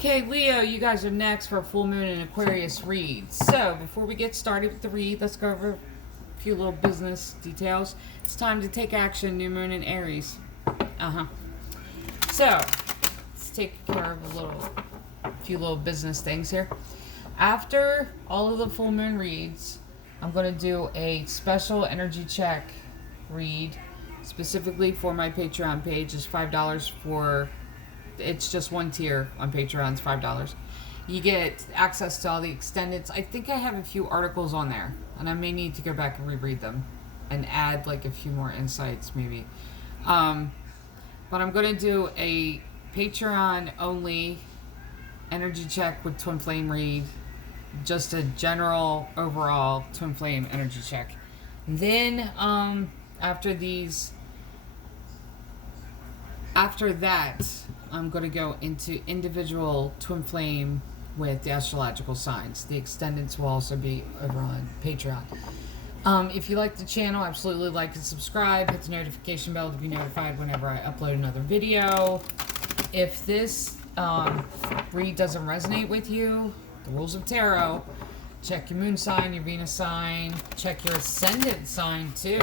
Okay, Leo, you guys are next for a full moon and Aquarius read. So, before we get started with the read, let's go over a few little business details. It's time to take action, new moon in Aries. So, let's take care of a few little business things here. After all of the full moon reads, I'm going to do a special energy check read specifically for my Patreon page. It's $5 for... It's just one tier on Patreon. It's $5. You get access to all the extendeds. I think I have a few articles on there, and I may need to go back and reread them and add like a few more insights maybe. But I'm going to do a Patreon only energy check with Twin Flame read, just a general overall Twin Flame energy check. Then after that, I'm going to go into individual Twin Flame with the astrological signs. The extendeds will also be over on Patreon. If you like the channel, absolutely like and subscribe. Hit the notification bell to be notified whenever I upload another video. If this read doesn't resonate with you, the rules of tarot, check your moon sign, your Venus sign, check your ascendant sign too.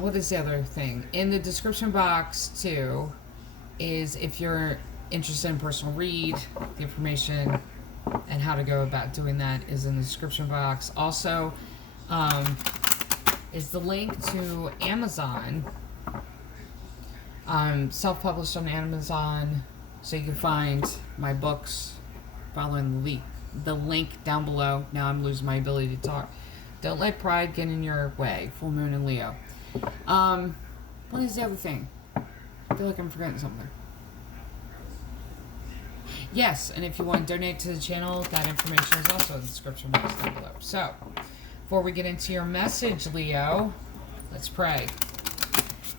What is the other thing? In the description box, too, is if you're interested in personal read, the information and how to go about doing that is in the description box. Also, is the link to Amazon. I'm self-published on Amazon, so you can find my books following the link down below. Now I'm losing my ability to talk. Don't let pride get in your way. Full moon and Leo. What is the other thing? I feel like I'm forgetting something. Yes, and if you want to donate to the channel, that information is also in the description box down below. So, before we get into your message, Leo, let's pray.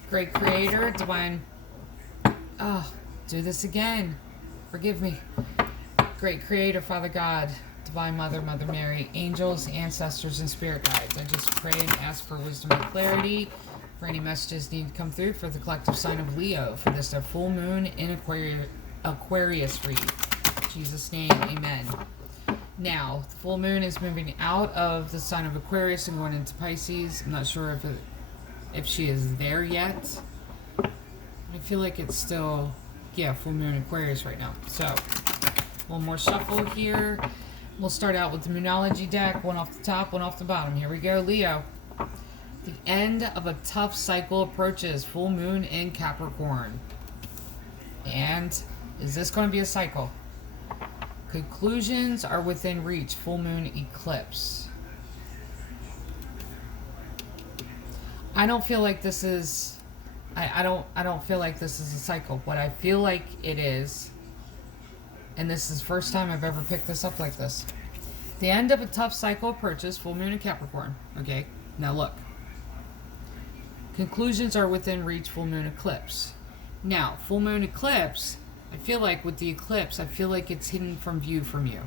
Great Creator, Divine... do this again. Forgive me. Great Creator, Father God, Divine Mother, Mother Mary, angels, ancestors, and spirit guides. I just pray and ask for wisdom and clarity for any messages need to come through for the collective sign of Leo for this, their full moon in Aquarius read. In Jesus' name, amen. Now, the full moon is moving out of the sign of Aquarius and going into Pisces. I'm not sure if she is there yet. I feel like it's still, full moon Aquarius right now. So, one more shuffle here. We'll start out with the Moonology deck, one off the top, one off the bottom. Here we go, Leo. The end of a tough cycle approaches, full moon in Capricorn. And is this going to be a cycle? Conclusions are within reach, full moon eclipse. I don't feel like this is I don't feel like this is a cycle. What I feel like it is, and this is the first time I've ever picked this up like this. The end of a tough cycle approaches, full moon in Capricorn. Okay, now look. Conclusions are within reach, full moon eclipse. Now, full moon eclipse, I feel like with the eclipse, I feel like it's hidden from view from you.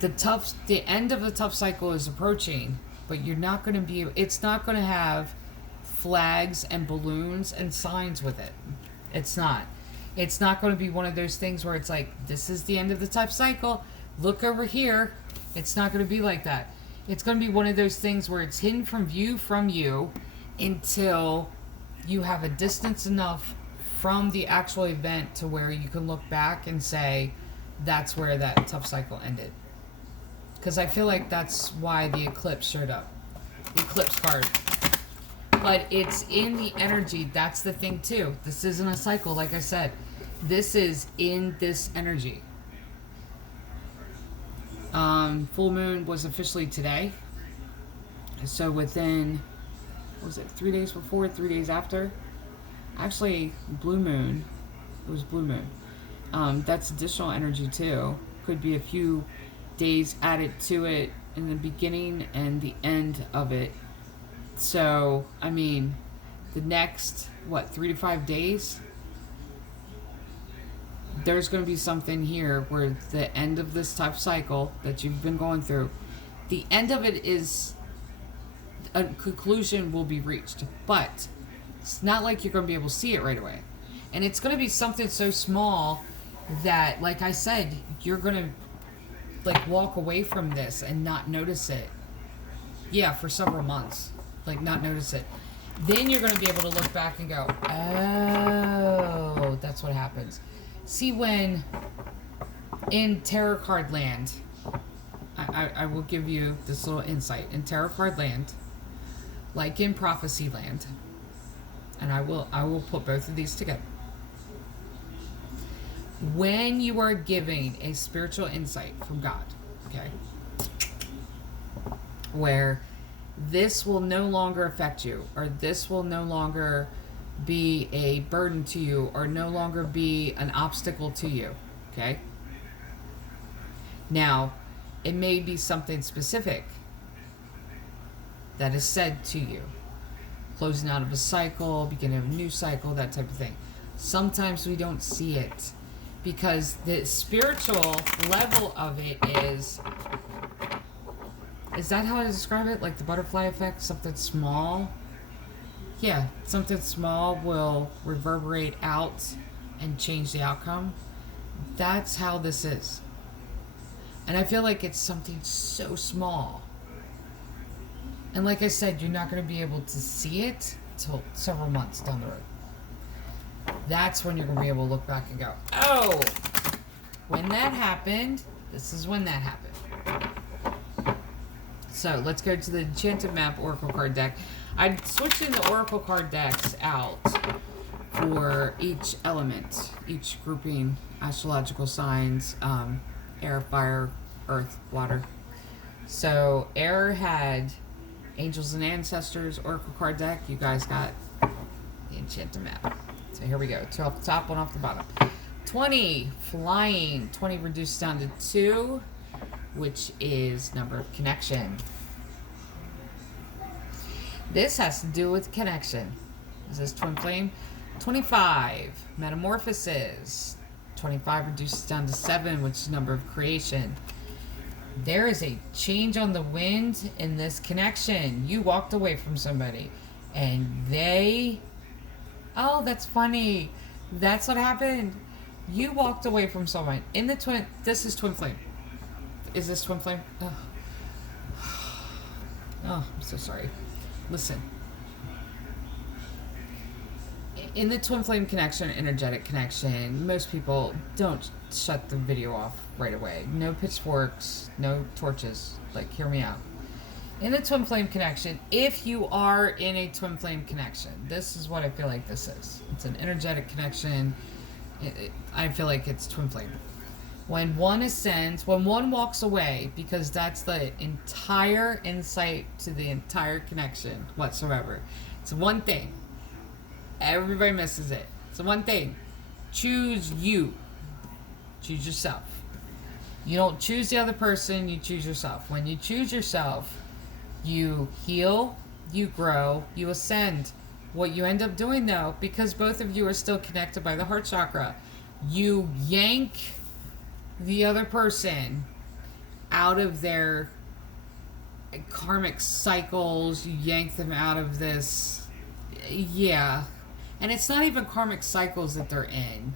The end of the tough cycle is approaching, but you're not going to be, it's not going to have flags and balloons and signs with it. It's not. It's not going to be one of those things where it's like, this is the end of the tough cycle. Look over here. It's not going to be like that. It's going to be one of those things where it's hidden from view from you until you have a distance enough from the actual event to where you can look back and say, that's where that tough cycle ended. Because I feel like that's why the eclipse showed up. The eclipse card. But it's in the energy. That's the thing too. This isn't a cycle, like I said. This is in this energy. Full moon was officially today. So within, what was it, 3 days before, 3 days after? Actually, blue moon. It was blue moon. That's additional energy too. Could be a few days added to it in the beginning and the end of it. So, I mean, the next, 3 to 5 days, there's going to be something here where the end of this tough cycle that you've been going through, the end of it is, a conclusion will be reached. But it's not like you're going to be able to see it right away. And it's going to be something so small that, like I said, you're going to like walk away from this and not notice it. Yeah, for several months. Like, not notice it. Then you're going to be able to look back and go, oh, that's what happens. See, when in tarot card land, I will give you this little insight. In tarot card land, like in prophecy land, and I will put both of these together. When you are giving a spiritual insight from God, okay, where this will no longer affect you, or this will no longer be a burden to you, or no longer be an obstacle to you, okay? Now, it may be something specific that is said to you. Closing out of a cycle, beginning of a new cycle, that type of thing. Sometimes we don't see it because the spiritual level of it is that how I describe it? Like the butterfly effect? Something small? Yeah, something small will reverberate out and change the outcome. That's how this is. And I feel like it's something so small. And like I said, you're not going to be able to see it until several months down the road. That's when you're going to be able to look back and go, oh, when that happened, this is when that happened. So let's go to the Enchanted Map Oracle card deck. I'm switching the Oracle card decks out for each element, each grouping, astrological signs, air, fire, earth, water. So air had Angels and Ancestors Oracle card deck. You guys got the Enchanted Map. So here we go. 2 off the top, 1 off the bottom. 20, flying. 20 reduced down to 2, which is number of connection. This has to do with connection. Is this twin flame? 25, metamorphosis. 25 reduces down to 7, which is number of creation. There is a change on the wind in this connection. You walked away from somebody and they... Oh, that's funny. That's what happened. You walked away from someone. In the twin... This is twin flame. Is this twin flame? Oh, oh, I'm so sorry. Listen. In the twin flame connection, energetic connection, most people don't shut the video off right away. No pitchforks, no torches. Like, hear me out. In the twin flame connection, if you are in a twin flame connection, this is what I feel like this is. It's an energetic connection. I feel like it's twin flame. When one ascends, when one walks away, because that's the entire insight to the entire connection whatsoever. It's one thing. Everybody misses it. It's one thing. Choose you. Choose yourself. You don't choose the other person, you choose yourself. When you choose yourself, you heal, you grow, you ascend. What you end up doing though, because both of you are still connected by the heart chakra, you yank the other person out of their karmic cycles, you yank them out of this, yeah. And it's not even karmic cycles that they're in.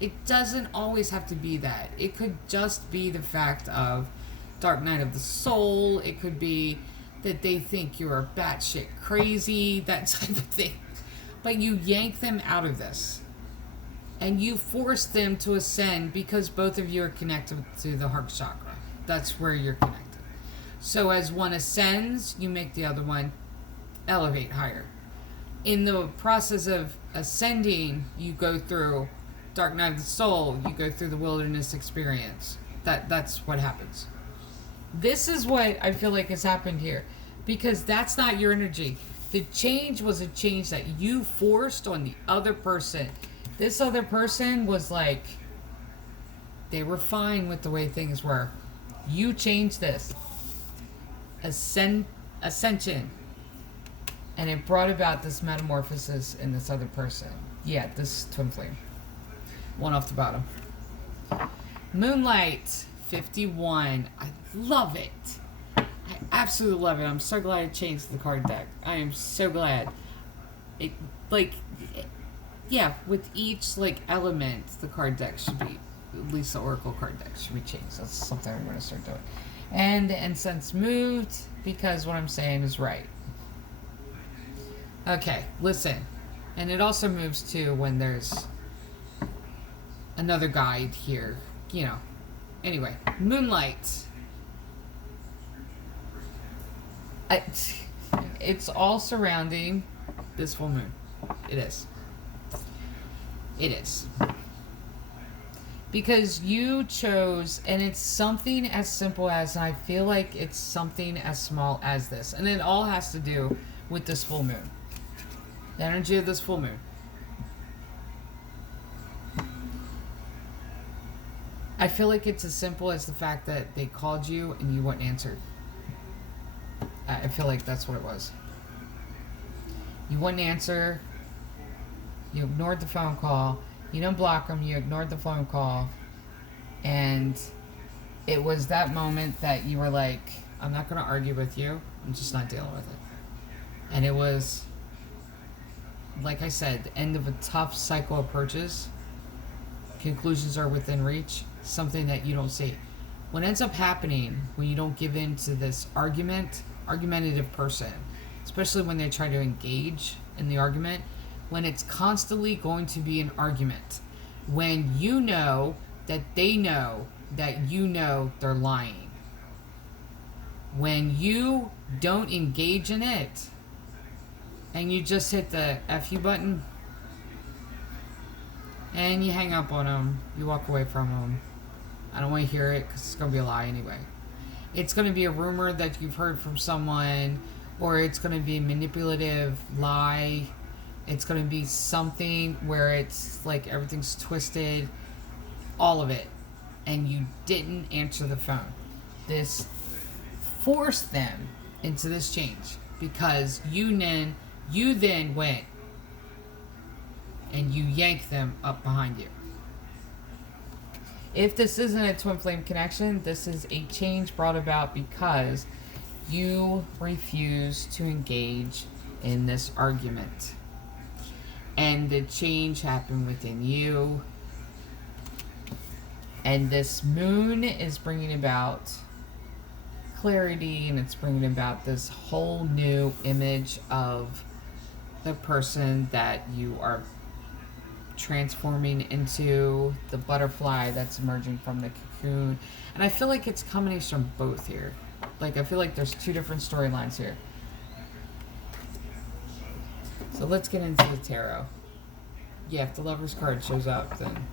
It doesn't always have to be that. It could just be the fact of dark night of the soul. It could be that they think you're batshit crazy, that type of thing. But you yank them out of this. And you force them to ascend because both of you are connected to the heart chakra. That's where you're connected. So as one ascends, you make the other one elevate higher. In the process of ascending, you go through dark night of the soul, you go through the wilderness experience. That's what happens. This is what I feel like has happened here, because that's not your energy. The change was a change that you forced on the other person. This other person was like, they were fine with the way things were. You changed this. Ascension. And it brought about this metamorphosis in this other person. Yeah, this twin flame. 1 off the bottom. Moonlight, 51. I love it. I absolutely love it. I'm so glad I changed the card deck. I am so glad. yeah, with each like element, the card deck should be, at least the oracle card deck should be changed. That's something I'm going to start doing. And the incense moved because what I'm saying is right. Okay, listen. And it also moves too when there's another guide here, you know. Anyway, moonlight. It's all surrounding this full moon. It is. It is. Because you chose, and it's something as simple as, I feel like it's something as small as this. And it all has to do with this full moon. The energy of this full moon. I feel like it's as simple as the fact that they called you and you wouldn't answer. I feel like that's what it was. You wouldn't answer. You ignored the phone call. You didn't block them. You ignored the phone call. And it was that moment that you were like, I'm not going to argue with you. I'm just not dealing with it. And it was, like I said, the end of a tough cycle of purchase. Conclusions are within reach. Something that you don't see. What ends up happening when you don't give in to this argumentative person, especially when they try to engage in the argument, when it's constantly going to be an argument, when you know that they know that you know they're lying, when you don't engage in it and you just hit the F you button and you hang up on them, you walk away from them. I don't want to hear it because it's going to be a lie anyway. It's going to be a rumor that you've heard from someone, or it's going to be a manipulative lie. It's going to be something where it's like everything's twisted, all of it, and you didn't answer the phone. This forced them into this change because you then went and you yanked them up behind you. If this isn't a twin flame connection, this is a change brought about because you refuse to engage in this argument. And the change happened within you. And this moon is bringing about clarity, and it's bringing about this whole new image of the person that you are transforming into, the butterfly that's emerging from the cocoon. And I feel like it's a combination of both here. Like, I feel like there's two different storylines here. So let's get into the tarot. Yeah, if the Lover's card shows up, then...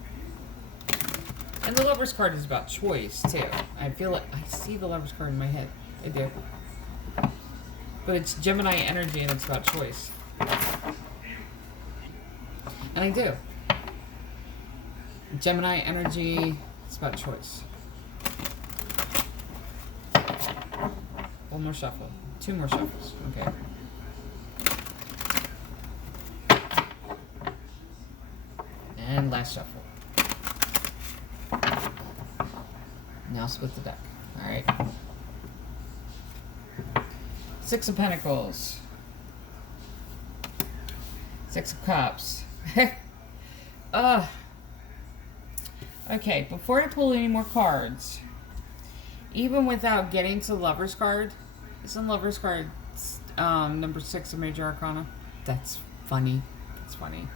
And the Lover's card is about choice, too. I feel like I see the Lover's card in my head. I do. But it's Gemini energy, and it's about choice. And I do. Gemini energy, it's about choice. One more shuffle. Two more shuffles. Okay. And last shuffle. Now split the deck. Alright. Six of Pentacles. Six of Cups. Okay, before I pull any more cards, even without getting to the Lover's card, isn't Lover's card number 6 of Major Arcana? That's funny. That's funny.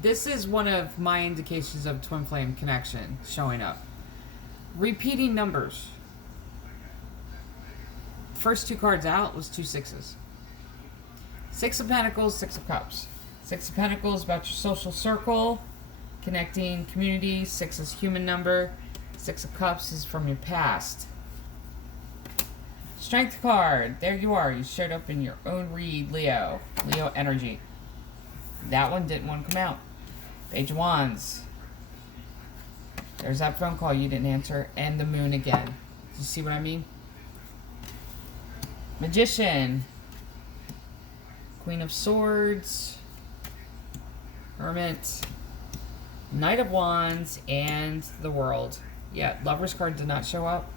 This is one of my indications of twin flame connection showing up. Repeating numbers. First two cards out was 2 6s. 6 of Pentacles, 6 of Cups. 6 of Pentacles about your social circle, connecting community. 6 is human number. 6 of Cups is from your past. Strength card. There you are. You showed up in your own read, Leo. Leo energy. That one didn't want to come out. Page of Wands. There's that phone call you didn't answer. And the moon again. Do you see what I mean? Magician. Queen of Swords. Hermit. Knight of Wands. And the World. Yeah, Lover's card did not show up.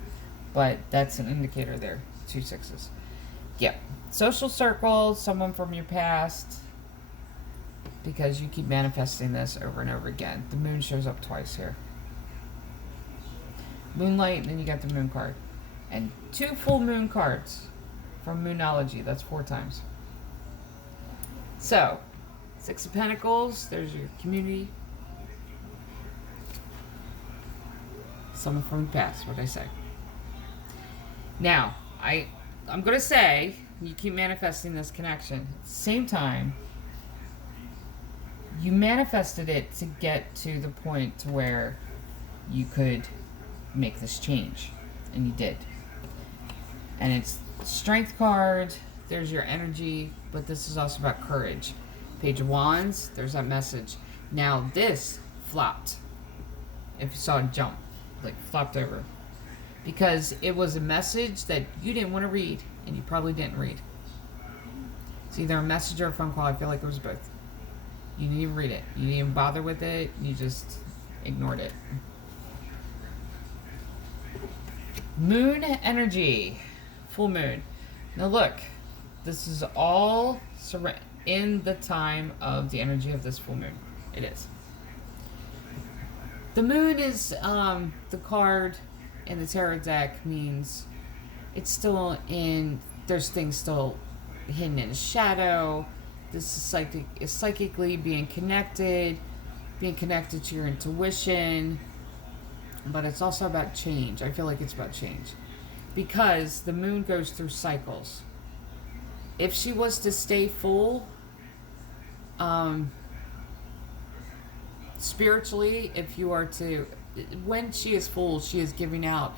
But that's an indicator there. 2 6s. Yep. Social circle. Someone from your past. because you keep manifesting this over and over again. The moon shows up twice here. Moonlight, and then you got the moon card. And 2 full moon cards from Moonology. That's 4 times. So, 6 of Pentacles. There's your community. Someone from the past, what'd I say? Now, I'm going to say, you keep manifesting this connection. At the same time, you manifested it to get to the point to where you could make this change. And you did. And it's Strength card. There's your energy. But this is also about courage. Page of Wands. There's that message. Now this flopped. If you saw it jump. Like flopped over. Because it was a message that you didn't want to read. And you probably didn't read. It's either a message or a phone call. I feel like it was both. You didn't even read it. You didn't even bother with it. You just ignored it. Moon energy. Full moon. Now look. This is all in the time of the energy of this full moon. It is. The moon is the card in the tarot deck means it's still in, there's things still hidden in shadow. This is psychically being connected to your intuition, but it's also about change. I feel like it's about change because the moon goes through cycles. If she was to stay full, spiritually, if you are to, when she is full, she is giving out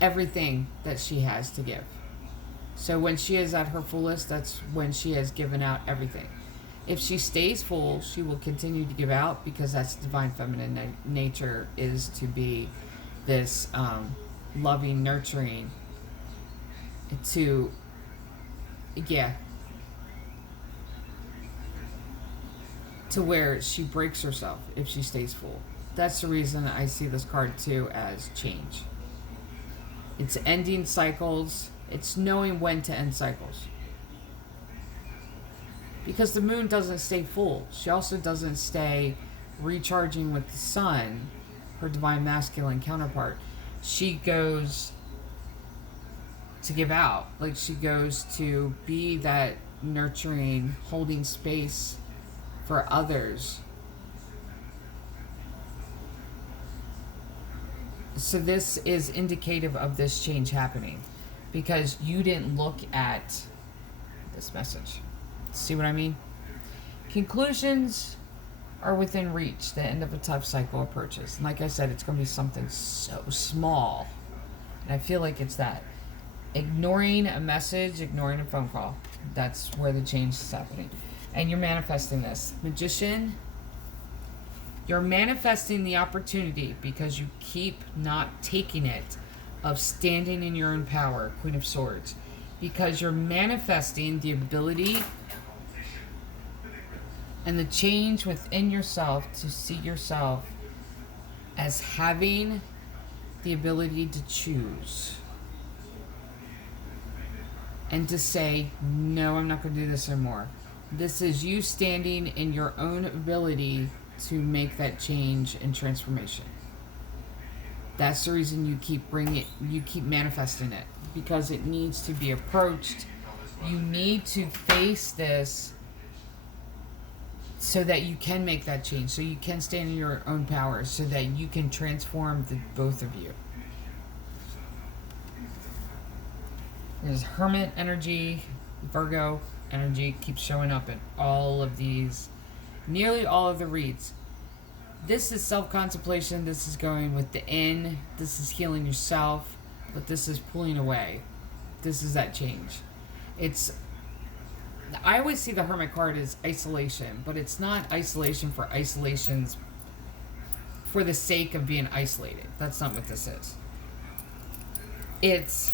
everything that she has to give. So when she is at her fullest, that's when she has given out everything. If she stays full, she will continue to give out because that's divine feminine nature, is to be this loving, nurturing, to, to where she breaks herself if she stays full. That's the reason I see this card too as change. It's ending cycles. It's knowing when to end cycles. Because the moon doesn't stay full. She also doesn't stay recharging with the sun, her divine masculine counterpart. She goes to give out. Like she goes to be that nurturing, holding space for others. So this is indicative of this change happening because you didn't look at this message. See what I mean? Conclusions are within reach. The end of a tough cycle approaches. And like I said, it's going to be something so small. And I feel like it's that. Ignoring a message, ignoring a phone call. That's where the change is happening. And you're manifesting this. Magician, you're manifesting the opportunity because you keep not taking it, of standing in your own power. Queen of Swords. Because you're manifesting the ability and the change within yourself to see yourself as having the ability to choose. And to say, no, I'm not going to do this anymore. This is you standing in your own ability to make that change and transformation. That's the reason you keep manifesting it. Because it needs to be approached. You need to face this so that you can make that change. So you can stand in your own power. So that you can transform the both of you. There's Hermit energy, Virgo energy keeps showing up in all of these, nearly all of the reads. This is self-contemplation. This is going within. This is healing yourself. But this is pulling away. This is that change. I always see the Hermit card as isolation, but it's not isolation for isolation's, for the sake of being isolated. That's not what this is. It's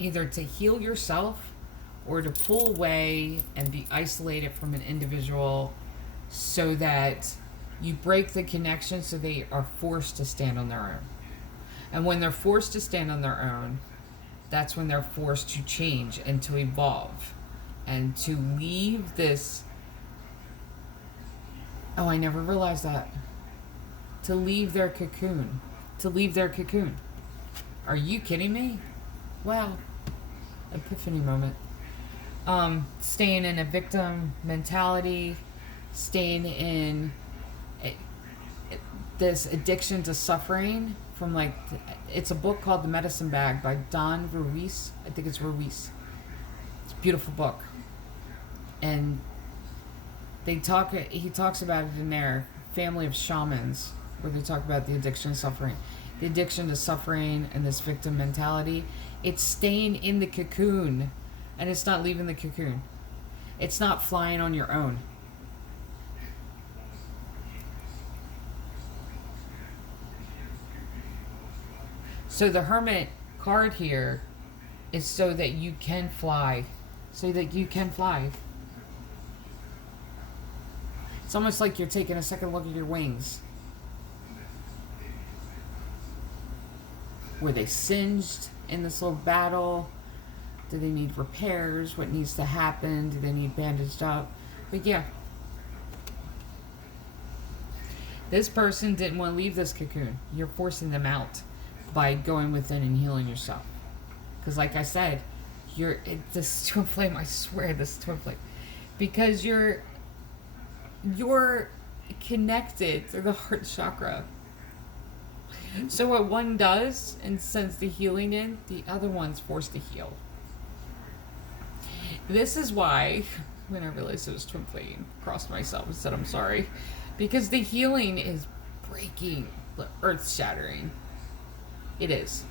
either to heal yourself or to pull away and be isolated from an individual so that you break the connection so they are forced to stand on their own. And when they're forced to stand on their own, that's when they're forced to change and to evolve. and to leave this. Oh, I never realized that. To leave their cocoon. To leave their cocoon. Are you kidding me? Wow. Epiphany moment. Staying in a victim mentality, staying in this addiction to suffering from like, it's a book called The Medicine Bag by Don Ruiz. I think it's Ruiz. It's a beautiful book. And he talks about it in there, Family of Shamans, where they talk about the addiction to suffering. The addiction to suffering and this victim mentality, it's staying in the cocoon, and it's not leaving the cocoon. It's not flying on your own. So the Hermit card here is so that you can fly. So that you can fly. It's almost like you're taking a second look at your wings. Were they singed in this little battle? Do they need repairs? What needs to happen? Do they need bandaged up? But yeah. This person didn't want to leave this cocoon. You're forcing them out by going within and healing yourself. Because like I said, this twin flame, I swear this twin flame. Because you're connected to the heart chakra. So what one does and sends the healing in, the other one's forced to heal. This is why, when I realized it was twin flame, crossed myself and said I'm sorry. Because the healing is breaking, earth shattering. It is.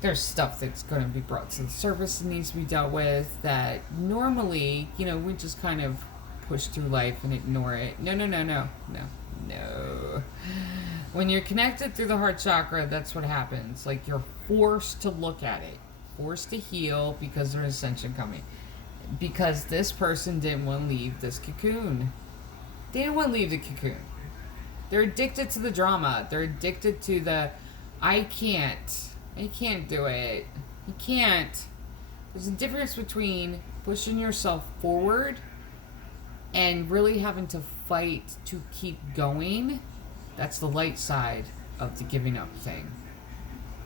There's stuff that's going to be brought to the surface that needs to be dealt with that normally, we just kind of push through life and ignore it. No. When you're connected through the heart chakra, that's what happens. Like, you're forced to look at it. Forced to heal because there's ascension coming. Because this person didn't want to leave this cocoon. They didn't want to leave the cocoon. They're addicted to the drama. They're addicted to the, I can't do it. You can't. There's a difference between pushing yourself forward and really having to fight to keep going. That's the light side of the giving up thing,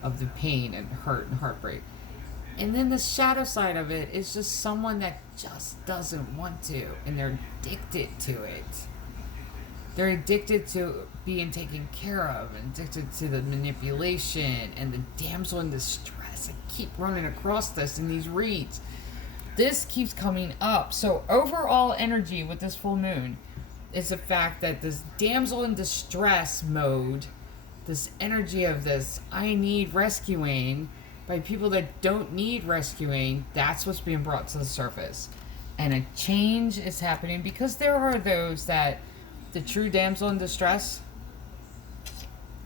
of the pain and hurt and heartbreak. And then the shadow side of it is just someone that just doesn't want to, and they're addicted to it. They're addicted to being taken care of, and addicted to the manipulation and the damsel in distress. I keep running across this in these reads. This keeps coming up. So overall energy with this full moon is the fact that this damsel in distress mode, this energy of this, I need rescuing by people that don't need rescuing, that's what's being brought to the surface. And a change is happening because there are those that, the true damsel in distress,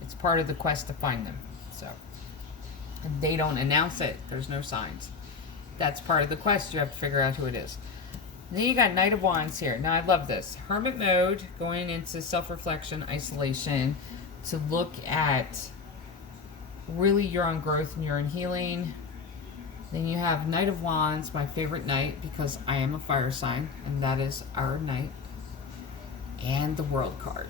it's part of the quest to find them. So, if they don't announce it, there's no signs. That's part of the quest. You have to figure out who it is. Then you got Knight of Wands here. Now I love this. Hermit mode, going into self-reflection, isolation, to look at really your own growth and your own healing. Then you have Knight of Wands, my favorite knight, because I am a fire sign, and that is our knight. And the World card.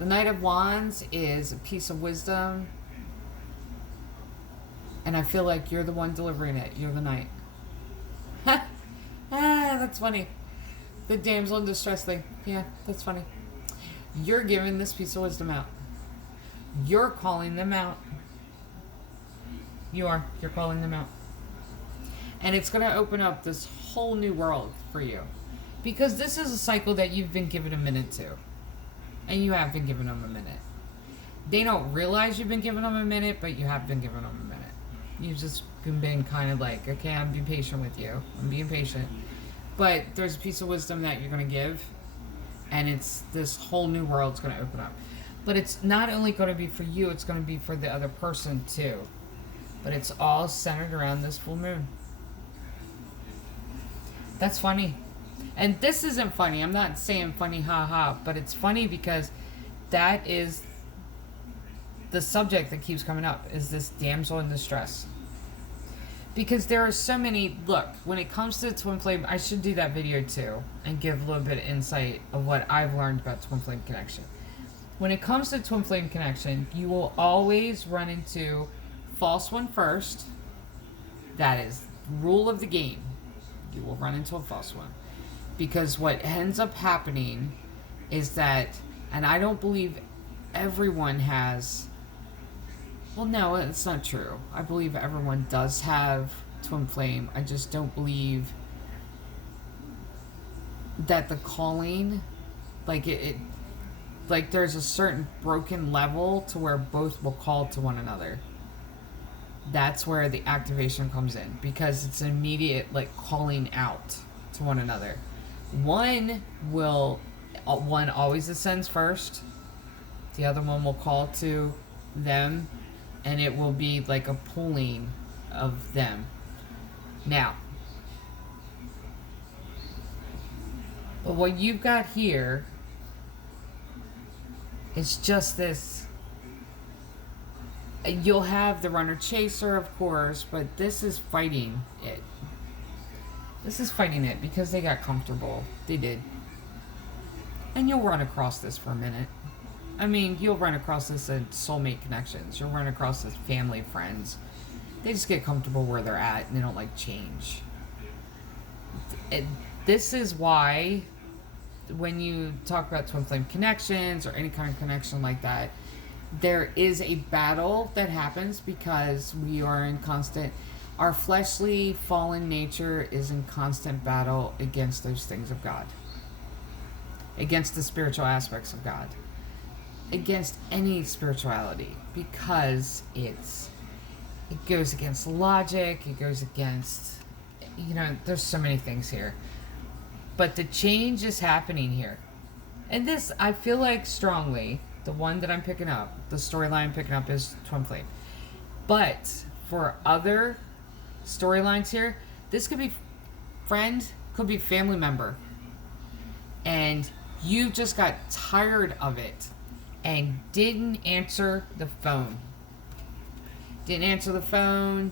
The Knight of Wands is a piece of wisdom, and I feel like you're the one delivering it. You're the knight. That's funny. The damsel in distress thing. Yeah, that's funny. You're giving this piece of wisdom out. You're calling them out. You're calling them out. And it's going to open up this whole new world for you. Because this is a cycle that you've been given a minute to. And you have been giving them a minute. They don't realize you've been giving them a minute, but you have been giving them a minute. You've just been kind of like, okay, I'm being patient with you. I'm being patient. But there's a piece of wisdom that you're going to give. And it's this whole new world's going to open up. But it's not only going to be for you, it's going to be for the other person too. But it's all centered around this full moon. That's funny. And this isn't funny. I'm not saying funny, ha, but it's funny because that is the subject that keeps coming up, is this damsel in distress. Because there are so many, look, when it comes to twin flame, I should do that video too and give a little bit of insight of what I've learned about twin flame connection. When it comes to twin flame connection, you will always run into false one first. That is rule of the game. You will run into a false one. Because what ends up happening is that, and I don't believe everyone has, well, no, it's not true. I believe everyone does have twin flame. I just don't believe that the calling, like like there's a certain broken level to where both will call to one another. That's where the activation comes in, because it's an immediate, like, calling out to one another. One always ascends first. The other one will call to them, and it will be like a pulling of them. Now, but what you've got here is just this. You'll have the runner chaser, of course, but this is fighting it. This is fighting it because they got comfortable. They did. And you'll run across this for a minute. I mean, you'll run across this in soulmate connections. You'll run across this family, friends. They just get comfortable where they're at and they don't like change. This is why when you talk about twin flame connections or any kind of connection like that, there is a battle that happens because we are in constant, our fleshly fallen nature is in constant battle against those things of God, against the spiritual aspects of God, against any spirituality, because it goes against logic, it goes against, there's so many things here. But the change is happening here. And this, I feel like strongly, the one that I'm picking up, the storyline I'm picking up is twin flame. But for other storylines here, this could be friend, could be family member. And you just got tired of it and didn't answer the phone. Didn't answer the phone,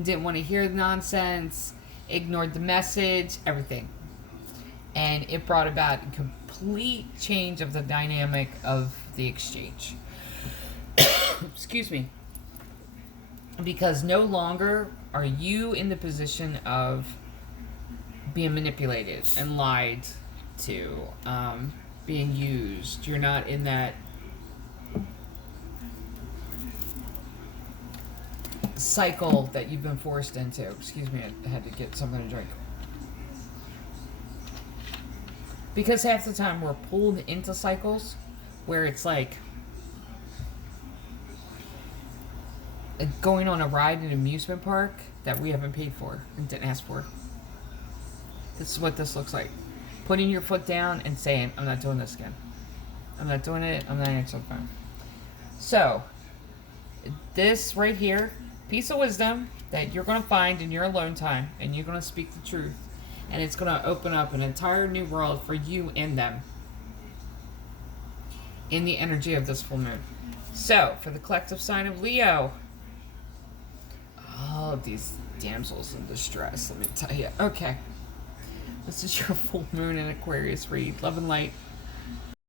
didn't want to hear the nonsense, ignored the message, everything. And it brought about a complete change of the dynamic of the exchange. Excuse me. Because no longer are you in the position of being manipulated and lied to, being used. You're not in that cycle that you've been forced into. Excuse me, I had to get something to drink. Because half the time we're pulled into cycles where it's like going on a ride in an amusement park that we haven't paid for and didn't ask for. This is what this looks like. Putting your foot down and saying, I'm not doing this again. I'm not doing it. I'm not answering the phone. So, this right here, piece of wisdom that you're going to find in your alone time, and you're going to speak the truth. And it's going to open up an entire new world for you and them in the energy of this full moon. So, for the collective sign of Leo, all of these damsels in distress, let me tell you. Okay. This is your full moon in Aquarius read. Love and light.